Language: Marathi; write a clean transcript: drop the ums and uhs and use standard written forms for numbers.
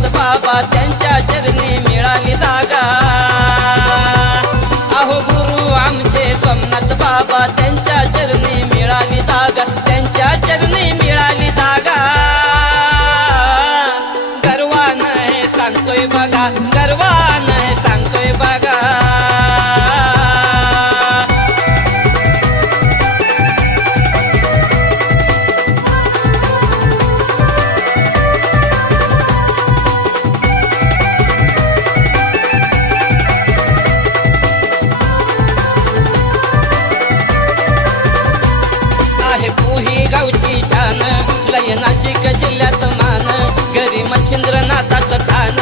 सोमनाथ बाबा त्यांच्या चरणी मिळाली जागा। अहो गुरु आमचे सोमनाथ बाबा त्यांच्या चरणी मिळाली जागा, त्यांच्या चरणी मिळाली जागा। गर्वानं हे सांगतोय बघा, गर्वानं हे सांगतोय बघा। पुही गावची शान, लय नाशिक जिल्ह्यात मान, घरी मच्छिंद्रनाथाचं ठाण।